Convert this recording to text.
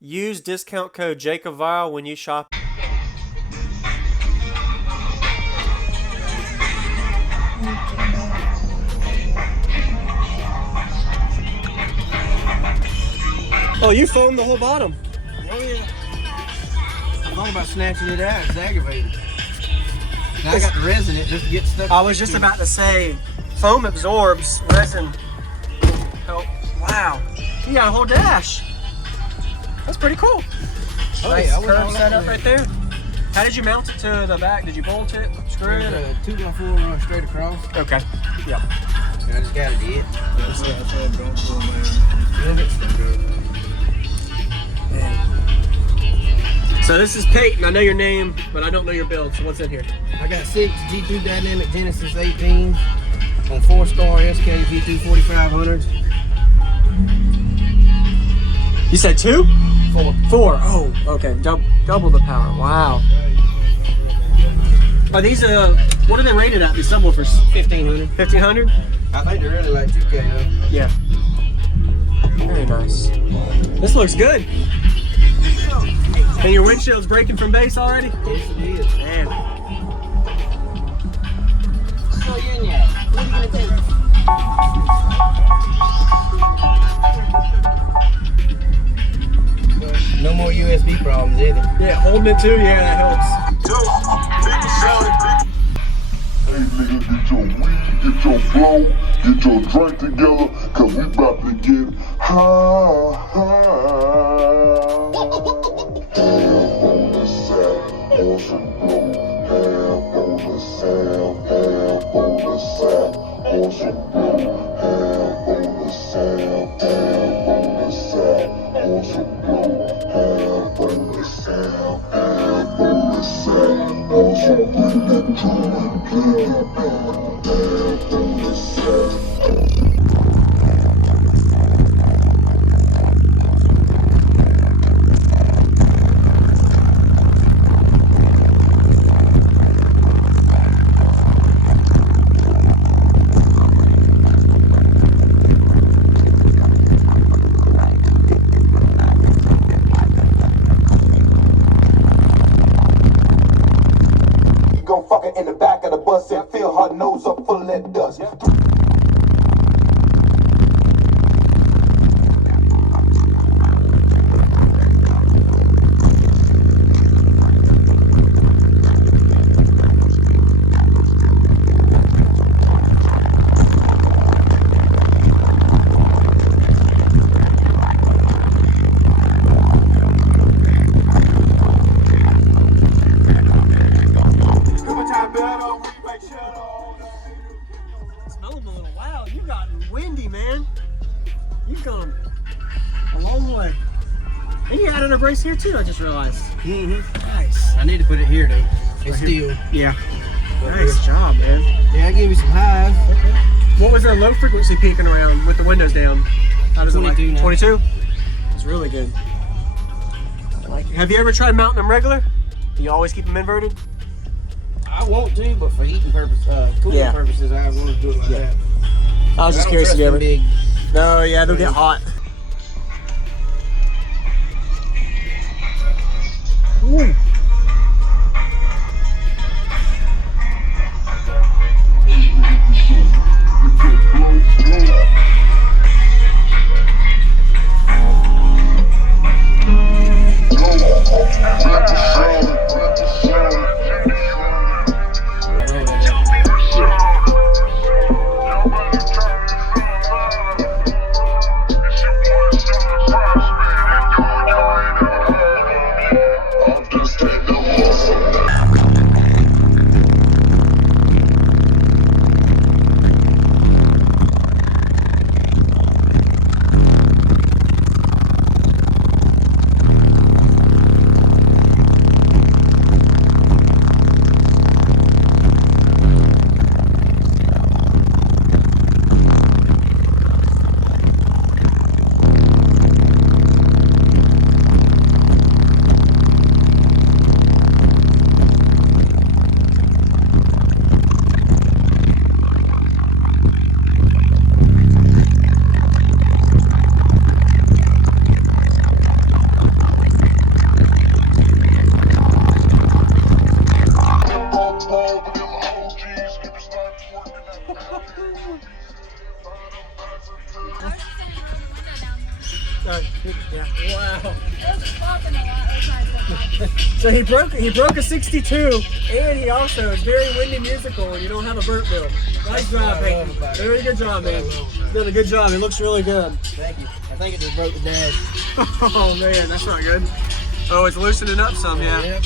Use discount code JACOBVIRAL when you shop. Oh, you foamed the whole bottom. Oh yeah. I thought about snatching it out. It's aggravating. Now I got the resin in it just to get stuck. I was just about to say, foam absorbs, resin. Oh, wow. You got a whole dash. That's pretty cool. Oh, Nice yeah, curve setup right there. How did you mount it to the back? Did you bolt it, screw it? A 2x4 run straight across. Okay. Yep. I just got it in. So this is Payton. I know your name, but I don't know your build. So what's in here? I got 6 G2 Dynamic Genesis 18 on 4-star SK V2 4500s. You said 2? 4. 4. Oh, okay. Double the power. Wow. Are these what are they rated at? These subwoofers? 1500. 1500? I think they're really like 2K though. Yeah. Very nice. This looks good. And your windshield's breaking from base already? Yes, it is. Man. So Yunya, what are you gonna take? No more USB problems either. Yeah, holding it too, yeah, that helps. Hey nigga, get your weed, get your flow, get your drink together, cause we about to get high. Half on the sack, on some blow. Half on the sack, half on the sack, on some blow. Half on the sack, half on the sack, on some blow. Half on the sack, half on the sack, on some bring it to half on the sack. In the back of the bus and fill her nose up full of that dust. Smells a little wild. You got windy, man. You've gone a long way. And you added a brace here too, I just realized. Nice. I need to put it here though. It's steel. Yeah. Nice job, man. Yeah, I gave you some highs. Okay. What was their low frequency peaking around with the windows down? How does 22 it like? now. 22? It's really good. I like it. Have you ever tried mounting them regular? Do you always keep them inverted? I want to, but for heating purposes, cooling purposes, I want to do it like that. I was just curious if you ever. Big. No, yeah, they'll get hot. Ooh. Yeah. Wow. It was flopping a lot those times. So he broke a 62, and he also is very windy musical when you don't have a burnt bill. Nice job, Payton. Very good job, man. You did a good job. It looks really good. Thank you. I think it just broke the dash. Oh man, that's not good. Oh, it's loosening up some, yeah. Yep.